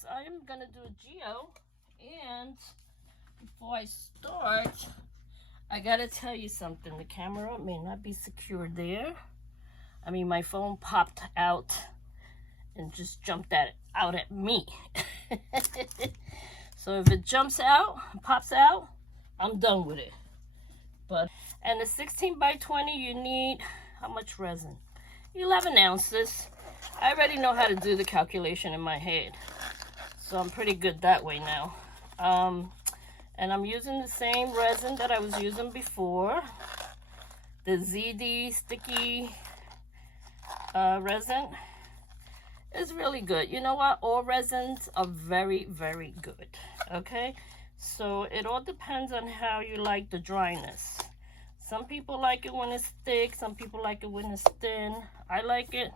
So I am gonna do a geo, and before I start, I gotta tell you something. The camera may not be secured there. I mean, my phone popped out and just jumped out at me. So if it jumps out, pops out, I'm done with it. And the 16 by 20, you need how much resin? 11 ounces. I already know how to do the calculation in my head, so I'm pretty good that way now. And I'm using the same resin that I was using before, the ZDSticky resin. It's really good. You know what? All resins are very, very good. Okay, so it all depends on how you like the dryness. Some people like it when it's thick, some people like it when it's thin. I like it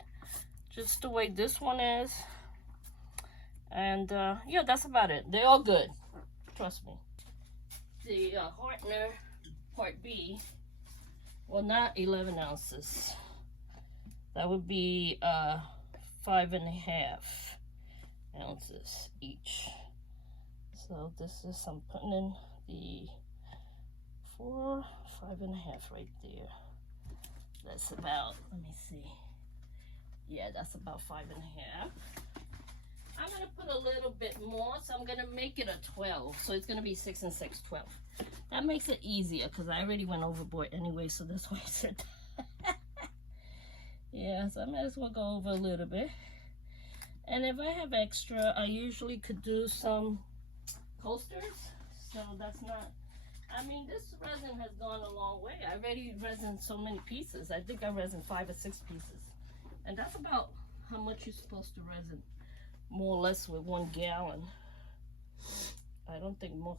just the way this one is. And yeah, that's about it. They're all good, trust me. The Hardener Part B, well, not 11 ounces. That would be 5.5 ounces each. So this is, I'm putting in the 5.5 right there. That's about, let me see. Yeah, that's about 5.5. I'm gonna put a little bit more, so I'm gonna make it a 12. So it's gonna be 6 and 6, 12. That makes it easier because I already went overboard anyway, so that's why I said that. Yeah, so I might as well go over a little bit. And if I have extra, I usually could do some coasters. So that's not, I mean, this resin has gone a long way. I already resined so many pieces. I think I resined 5 or 6 pieces. And that's about how much you're supposed to resin, more or less, with 1 gallon. I don't think more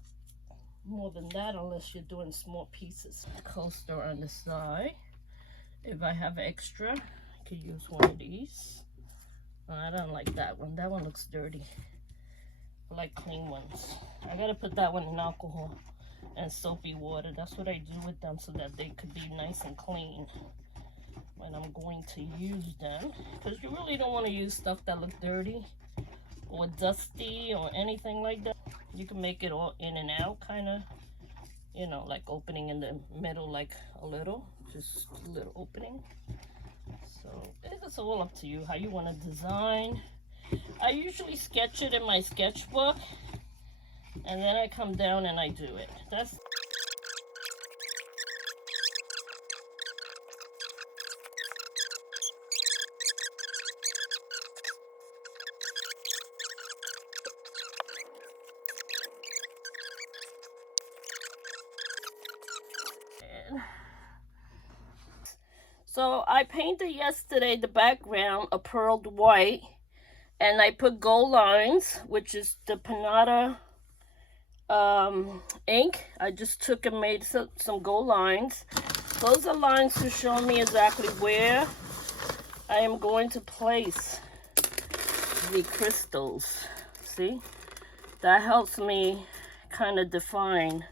than that unless you're doing small pieces. Coaster on the side. If I have extra, I could use one of these. I don't like that one. That one looks dirty. I like clean ones. I gotta put that one in alcohol and soapy water. That's what I do with them so that they could be nice and clean when I'm going to use them. Because you really don't want to use stuff that look dirty or dusty or anything like that. You can make it all in and out, kind of, you know, like opening in the middle, like a little, just a little opening. So it's all up to you how you want to design. I usually sketch it in my sketchbook, and then I come down and I do it. That's so I painted yesterday the background a pearled white, and I put gold lines, which is the Panada ink. I just took and made some gold lines. Those are lines to show me exactly where I am going to place the crystals. See, that helps me kind of define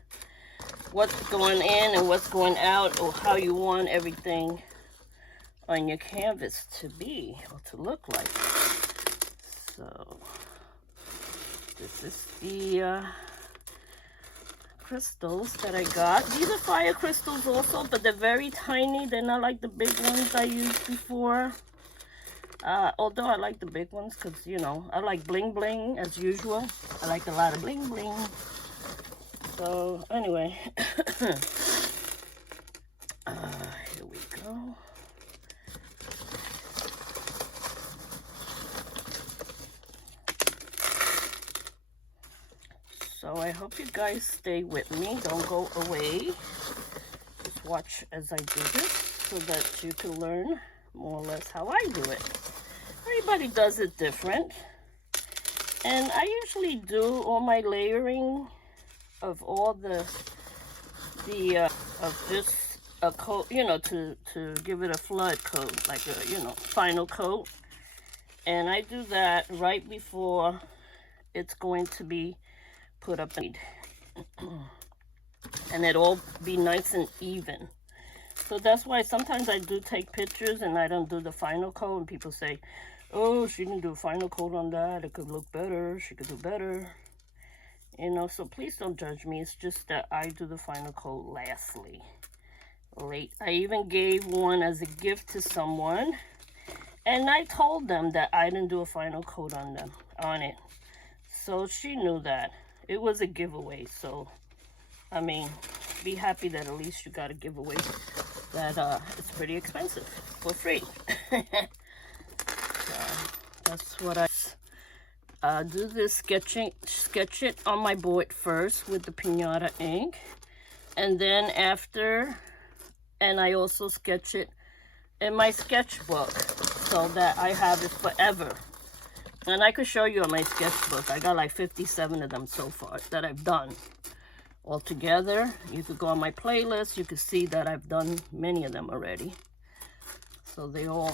what's going in and what's going out, or how you want everything on your canvas to be or to look like. So this is the crystals that I got. These are fire crystals also, but they're very tiny. They're not like the big ones I used before. Although I like the big ones because, you know, I like bling bling as usual. I like a lot of bling bling. So anyway, here we go. So I hope you guys stay with me. Don't go away. Just watch as I do this so that you can learn more or less how I do it. Everybody does it different. And I usually do all my layering of all of this coat, you know, to give it a flood coat, like a, you know, final coat. And I do that right before it's going to be put up, and it all be nice and even. So that's why sometimes I do take pictures and I don't do the final coat, and people say, oh, she didn't do a final coat on that. It could look better. She could do better. You know, so please don't judge me. It's just that I do the final coat lastly. Late. I even gave one as a gift to someone. And I told them that I didn't do a final coat on it. So she knew that. It was a giveaway. So, I mean, be happy that at least you got a giveaway that it's pretty expensive for free. So that's what I do. This sketch it on my board first with the pinata ink, and then after, and I also sketch it in my sketchbook so that I have it forever. And I could show you on my sketchbook. I got like 57 of them so far that I've done all together. You could go on my playlist. You could see that I've done many of them already. So they all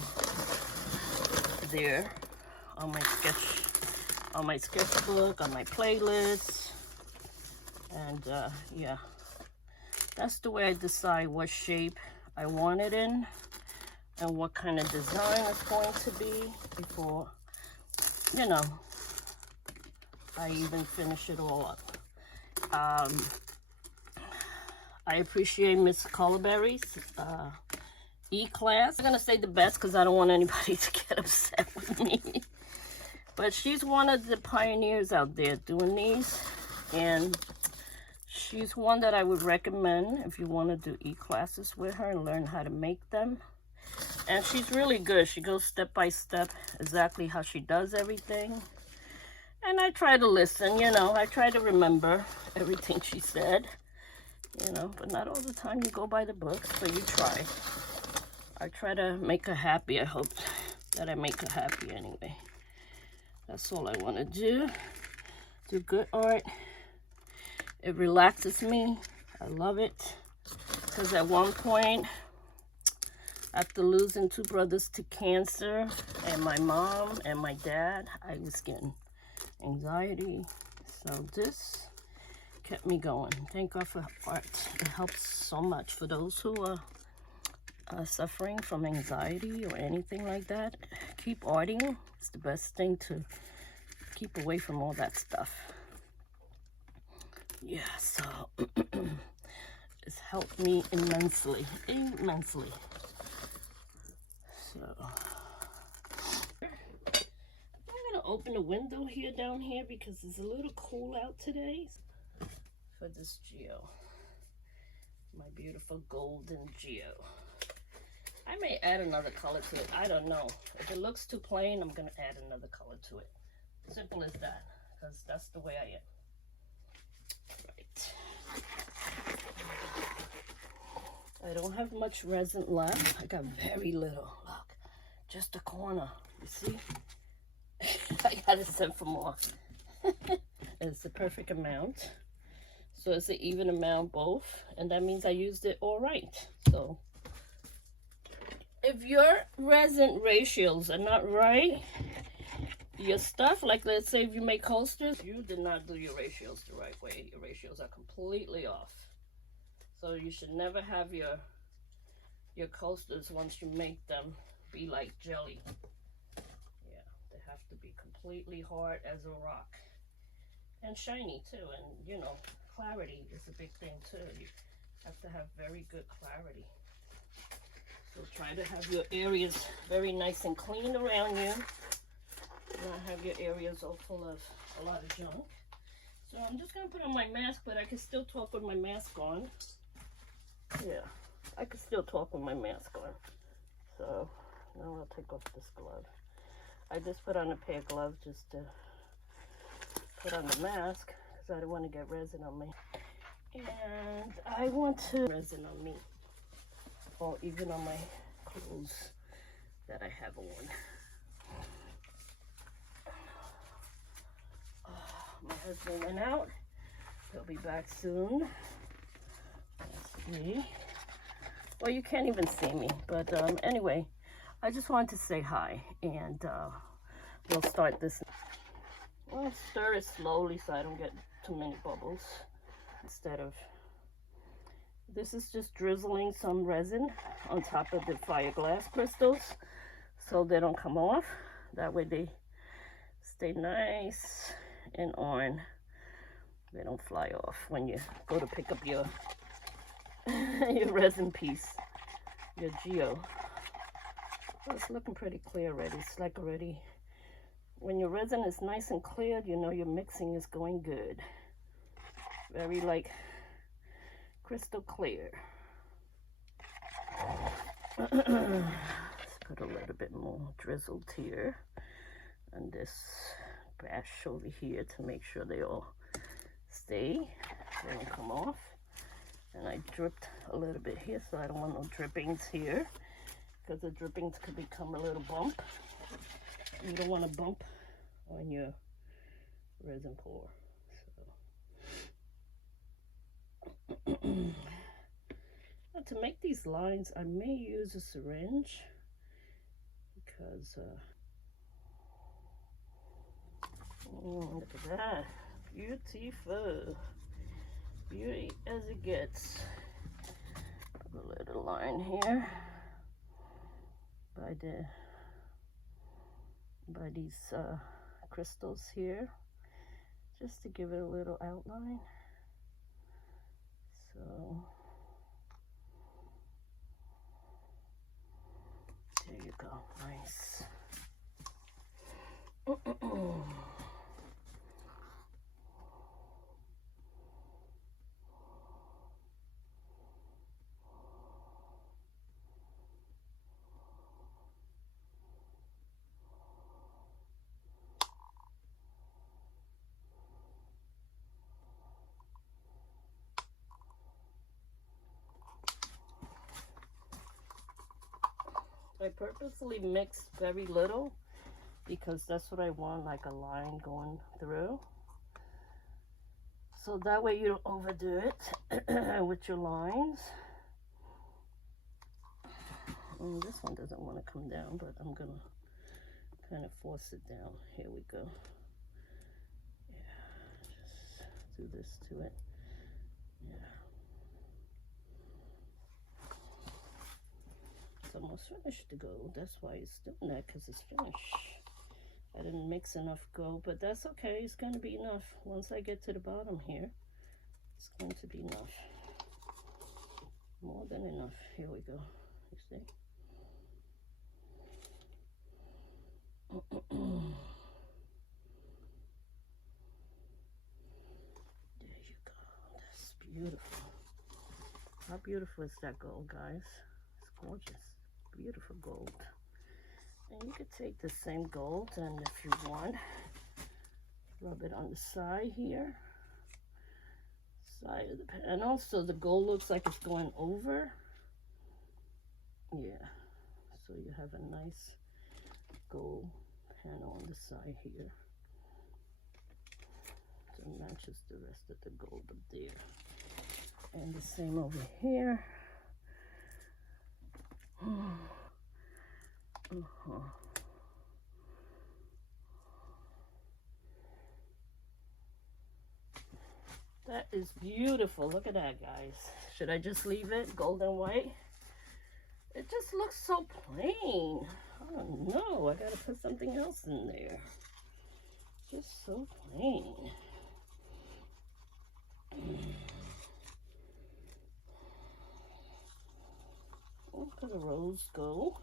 there on my sketchbook, on my playlist. And yeah, that's the way I decide what shape I want it in and what kind of design it's going to be before, you know, I even finish it all up. I appreciate Miss Colberry's E-Class. I'm gonna say the best because I don't want anybody to get upset with me. But she's one of the pioneers out there doing these, and she's one that I would recommend if you want to do E-classes with her and learn how to make them. And she's really good. She goes step by step exactly how she does everything. And I try to listen, you know, I try to remember everything she said, you know, but not all the time you go by the books, but you try. I try to make her happy. I hope that I make her happy anyway. That's all I want to do. Do good art. It relaxes me. I love it. Because at one point, after losing 2 brothers to cancer, and my mom and my dad, I was getting anxiety. So this kept me going. Thank God for art. It helps so much for those who are suffering from anxiety or anything like that. Keep arting. It's the best thing to keep away from all that stuff. Yeah, so it's helped me immensely. So I'm gonna open the window here down here because it's a little cool out today. For this geo, my beautiful golden geo. I may add another color to it. I don't know. If it looks too plain, I'm gonna add another color to it. Simple as that, because that's the way I am. Right. I don't have much resin left. I got very little. Look, just a corner. You see? I gotta send for more. It's the perfect amount. So it's an even amount both. And that means I used it all right. So if your resin ratios are not right, your stuff, like let's say if you make coasters, you did not do your ratios the right way. Your ratios are completely off. So you should never have your coasters, once you make them, be like jelly. Yeah, they have to be completely hard as a rock. And shiny too, and you know, clarity is a big thing too. You have to have very good clarity. So try to have your areas very nice and clean around you. Not have your areas all full of a lot of junk. So I'm just gonna put on my mask, but I can still talk with my mask on. Yeah, I can still talk with my mask on. So now I'll take off this glove. I just put on a pair of gloves just to put on the mask because I don't want to get resin on me. And I want to resin on me, or even on my clothes that I have on. My husband went out. He'll be back soon. Let's see. Well, you can't even see me, but anyway, I just wanted to say hi, and we'll start this. I'll stir it slowly so I don't get too many bubbles. Instead of, this is just drizzling some resin on top of the fire glass crystals so they don't come off. That way they stay nice and on. They don't fly off when you go to pick up your your resin piece, your geo. Oh, it's looking pretty clear already. It's like already, when your resin is nice and clear, you know your mixing is going good. Very like crystal clear. Let's put a little bit more drizzled here on this brush over here to make sure they all stay, they don't come off. And I dripped a little bit here, so I don't want no drippings here, because the drippings could become a little bump. You don't want a bump on your resin pour. So now to make these lines, I may use a syringe because oh, look at that, beautiful, beauty as it gets. Put a little line here by these crystals here, just to give it a little outline. So there you go, nice. I purposely mixed very little because that's what I want, like a line going through. So that way you don't overdo it with your lines. This one doesn't want to come down, but I'm gonna kind of force it down. Here we go. Yeah, just do this to it. Yeah. It's almost finished to go. That's why it's doing that, because it's finished. I didn't mix enough gold, but that's okay. It's going to be enough. Once I get to the bottom here, it's going to be enough. More than enough. Here we go. You see? There you go. That's beautiful. How beautiful is that gold, guys? It's gorgeous. Beautiful gold. And you could take the same gold, and if you want, rub it on the side here, side of the panel, so the gold looks like it's going over. Yeah, so you have a nice gold panel on the side here, so it matches the rest of the gold up there. And the same over here. That is beautiful. Look at that, guys. Should I just leave it golden white? It just looks so plain. I don't know. I gotta put something else in there. Just so plain. I'll put a rose gold.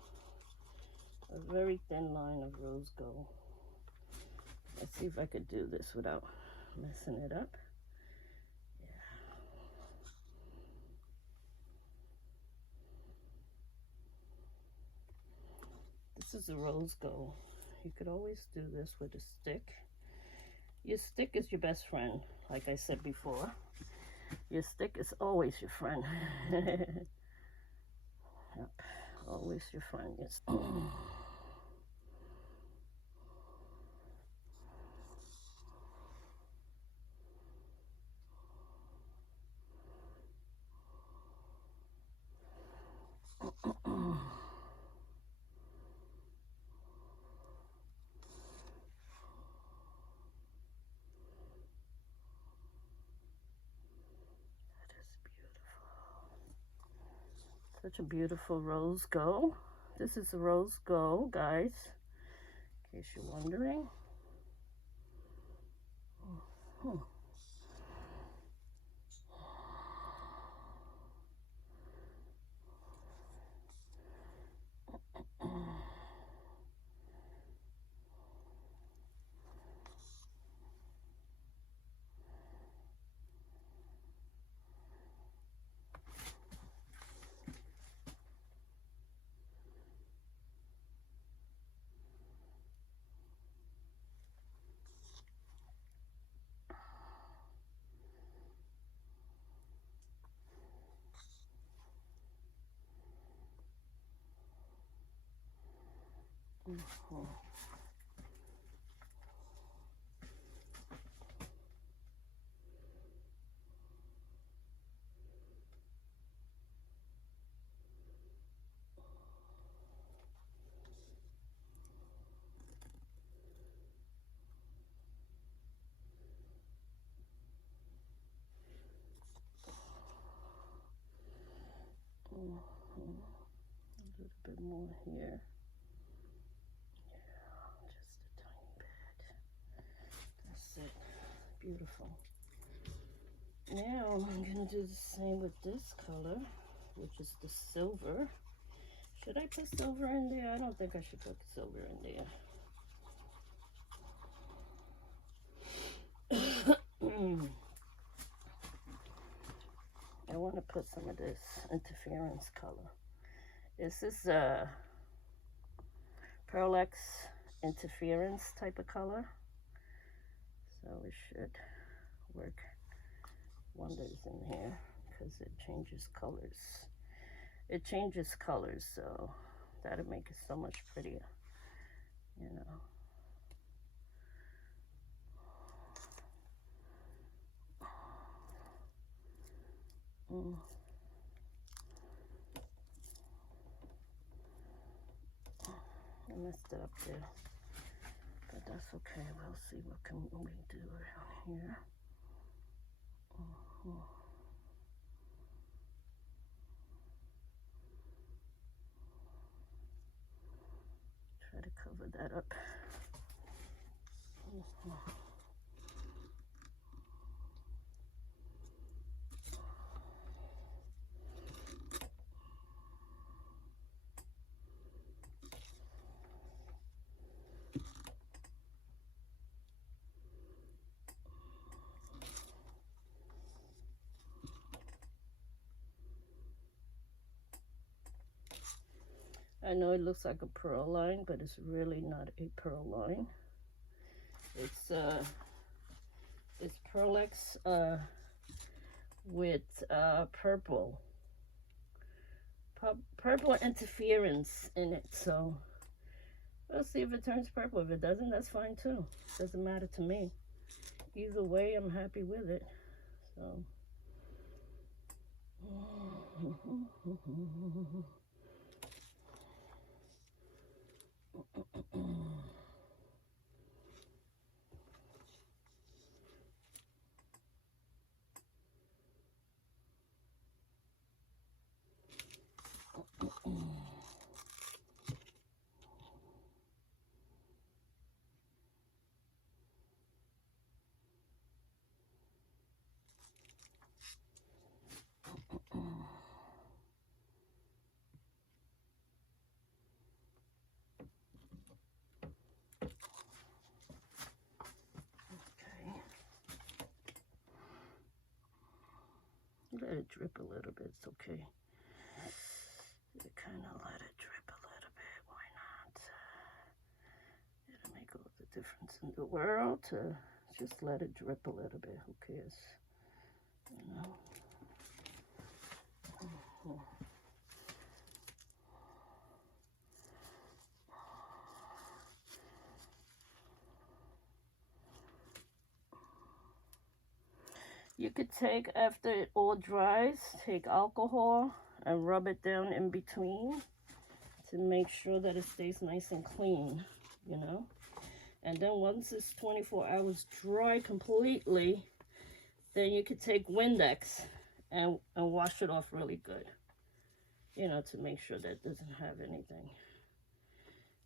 A very thin line of rose gold. Let's see if I could do this without messing it up. This is a rose gold. You could always do this with a stick. Your stick is your best friend, like I said before. Your stick is always your friend. Yep, always your friend. Yes. Such a beautiful rose gold. This is a rose gold, guys. case you're wondering. A little bit more here. Yeah, just a tiny bit. That's it. Beautiful. Now I'm going to do the same with this color, which is the silver. Should I put silver in there? I don't think I should put silver in there. I want to put some of this interference color. This is a Pearl X interference type of color, so it should work wonders in here because it changes colors. It changes colors, so that'll make it so much prettier, you know. I messed it up there, but that's okay. We'll see what can we do around here. Try to cover that up. I know it looks like a pearl line, but it's really not a pearl line. It's Pearl X with purple interference in it. So we'll see if it turns purple. If it doesn't, that's fine too. Doesn't matter to me. Either way, I'm happy with it. So. Let it drip a little bit, it's okay. You kind of let it drip a little bit, why not? It'll make all the difference in the world to just let it drip a little bit, who cares, you know? You could take, after it all dries, take alcohol and rub it down in between to make sure that it stays nice and clean, you know. And then once it's 24 hours dry completely, then you could take Windex and wash it off really good, you know, to make sure that it doesn't have anything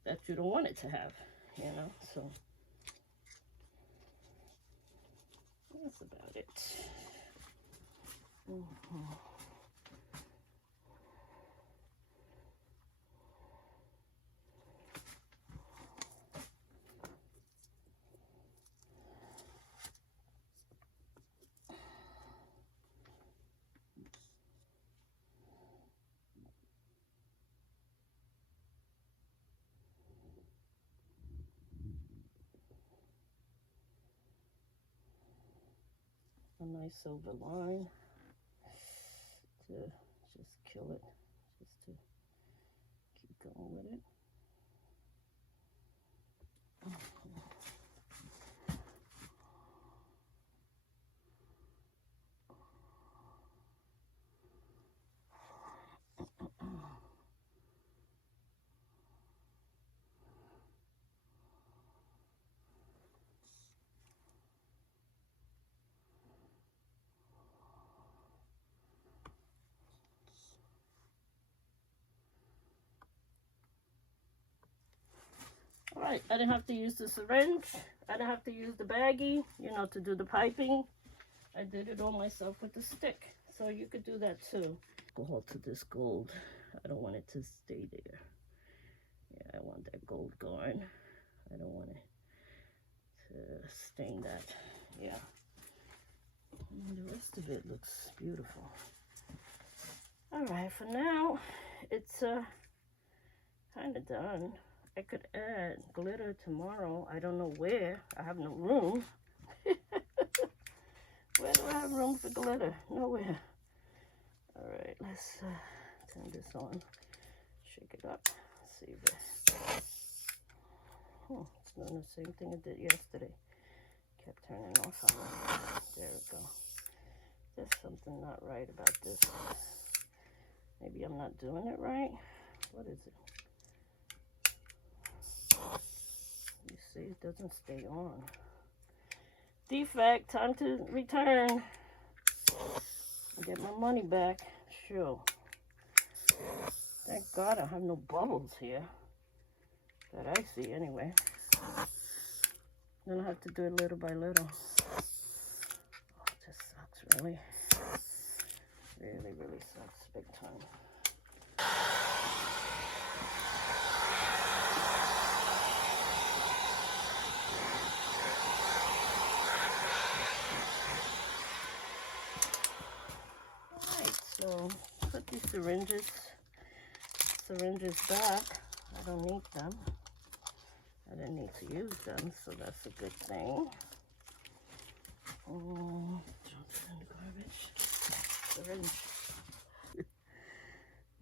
that you don't want it to have, you know, so that's about it. A nice silver line to just kill it, just to keep going with it. All right, I didn't have to use the syringe. I didn't have to use the baggie, you know, to do the piping. I did it all myself with the stick. So you could do that too. Alcohol to this gold. I don't want it to stay there. Yeah, I want that gold gone. I don't want it to stain that. Yeah. And the rest of it looks beautiful. All right, for now, it's kind of done. I could add glitter tomorrow. I don't know where. I have no room. Where do I have room for glitter? Nowhere. All right, let's turn this on. Shake it up. See if it... it's doing the same thing it did yesterday. Kept turning off on it. There we go. There's something not right about this. Maybe I'm not doing it right. What is it? You see, it doesn't stay on. Defect, time to return. Get my money back. Sure. Thank God I have no bubbles here. That I see anyway. Then I have to do it little by little. Oh, this sucks, really. Really, really sucks big time. So put these syringes back. I don't need them. I didn't need to use them, so that's a good thing. Oh, drop it in the garbage. Syringe.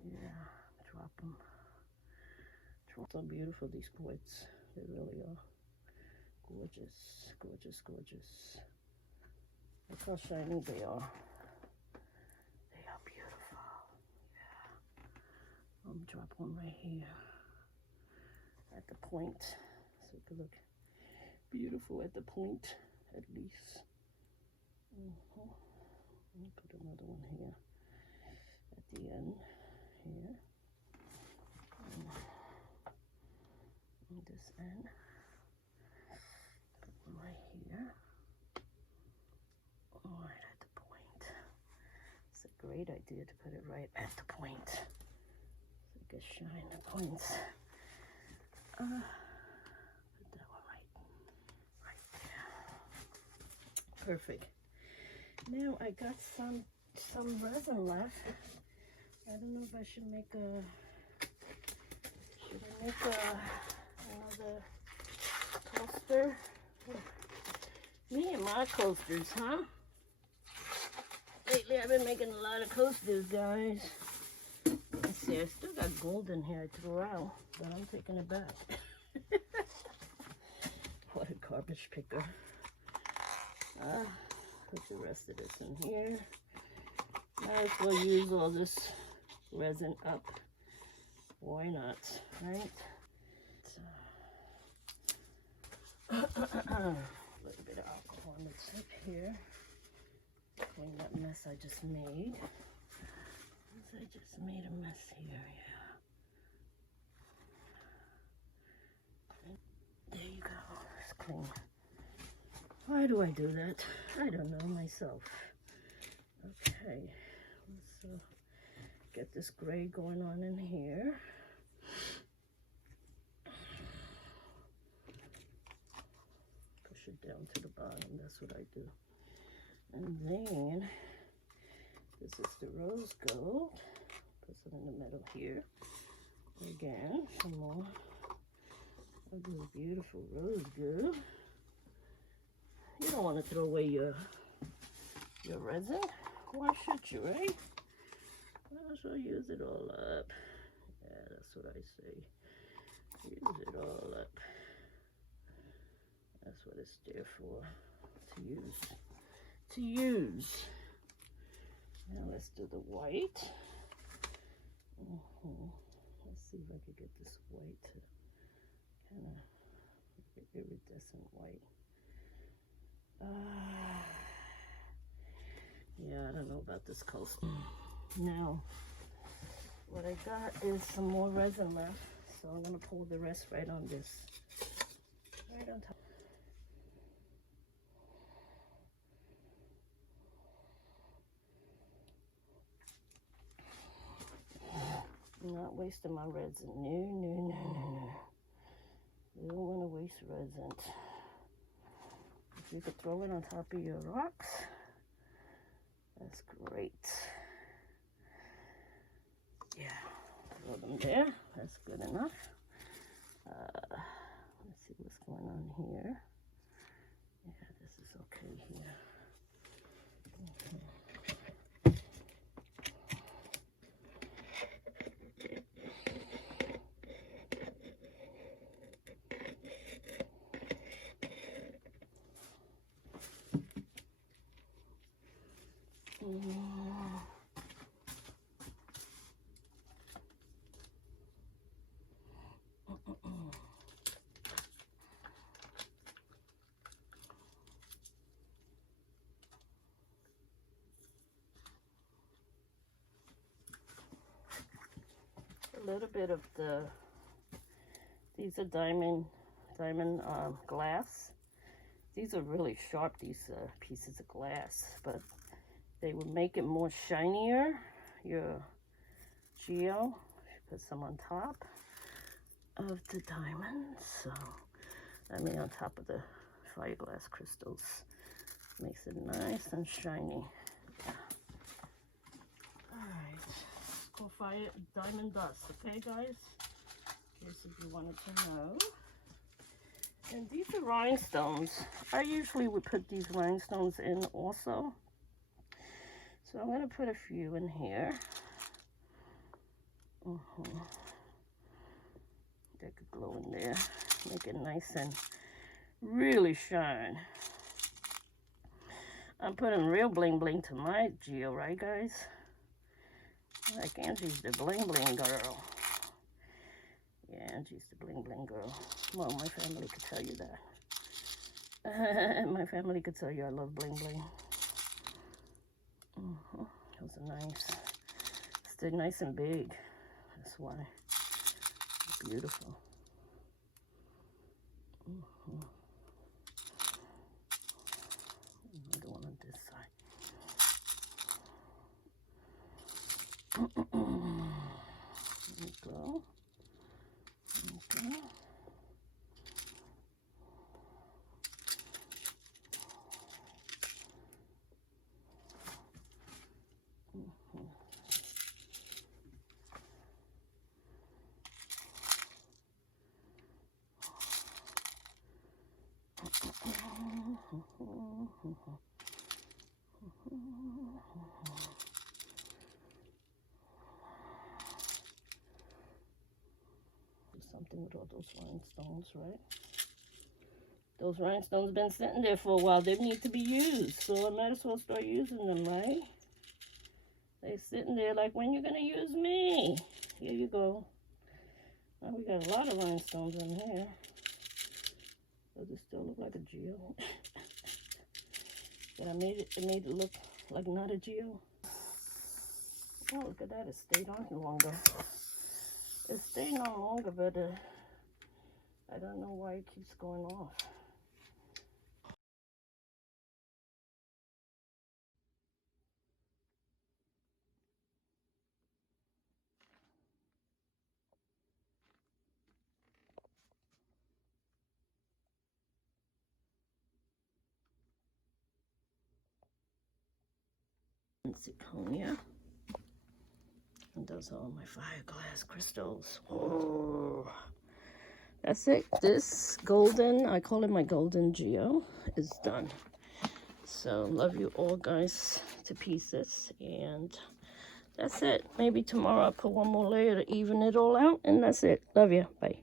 Yeah, drop them. So beautiful, these quartz. They really are. Gorgeous, gorgeous, gorgeous. Look how shiny they are. Drop one right here at the point, so it could look beautiful at the point, at least. Put another one here at the end here. And this end. Put one right here. Right at the point. It's a great idea to put it right at the point. Good shine the points. Put that one right there. Perfect. Now I got some resin left. I don't know if I should make another coaster. Me and my coasters, huh? Lately I've been making a lot of coasters, guys. Let's see, I still got gold in here I threw out, but I'm taking it back. What a garbage picker. Put the rest of this in here. Might as well use all this resin up. Why not, right? A little bit of alcohol on the tip here. Clean that mess I just made. I just made a mess here, yeah. There Why do I do that? I don't know myself. Okay, let's get this gray going on in here. Push it down to the bottom, that's what I do. And then, this is the rose gold. Put some in the middle here. Again, some more of this beautiful rose gold. You don't want to throw away your resin. Why should you, right? Might as well use it all up. Yeah, that's what I say. Use it all up. That's what it's there for. To use. To use. Now let's do the white. Let's see if I can get this white to kind of iridescent white. Yeah, I don't know about this coast. Now, what I got is some more resin left, so I'm gonna pour the rest right on this, right on top. I'm not wasting my resin. No. You don't want to waste resin. If you could throw it on top of your rocks, that's great. Yeah, throw them there. That's good enough. Let's see what's going on here. Yeah, this is okay here. A little bit of these are diamond glass. These are really sharp, these pieces of glass, but they would make it more shinier, your geo. Put some on top of the diamonds, so I mean on top of the fiberglass crystals. Makes it nice and shiny. Yeah. Alright, let's go fire diamond dust, okay guys? In case if you wanted to know. And these are rhinestones. I usually would put these rhinestones in also. So I'm going to put a few in here. That could glow in there. Make it nice and really shine. I'm putting real bling bling to my geo, right guys? Like Angie's the bling bling girl. Yeah, Angie's the bling bling girl. Well, my family could tell you that. My family could tell you I love bling bling. Those are nice. They're nice and big. That's why. They're beautiful. Another one on this side. There we go. Okay. Something with all those rhinestones, right? Those rhinestones been sitting there for a while. They need to be used, so I might as well start using them, right? They sitting there like, when you gonna use me? Here you go. Now we got a lot of rhinestones in here. Does it still look like a geo? But I made it look like not a geo. Oh, look at that, it stayed on longer. It stayed on longer, but I don't know why it keeps going off. Zirconia. And those are all my fiberglass crystals. Oh, that's it. This golden, I call it my Golden Geode, is done. So love you all guys to pieces, and that's it. Maybe tomorrow I'll put one more layer to even it all out, and that's it. Love you. Bye.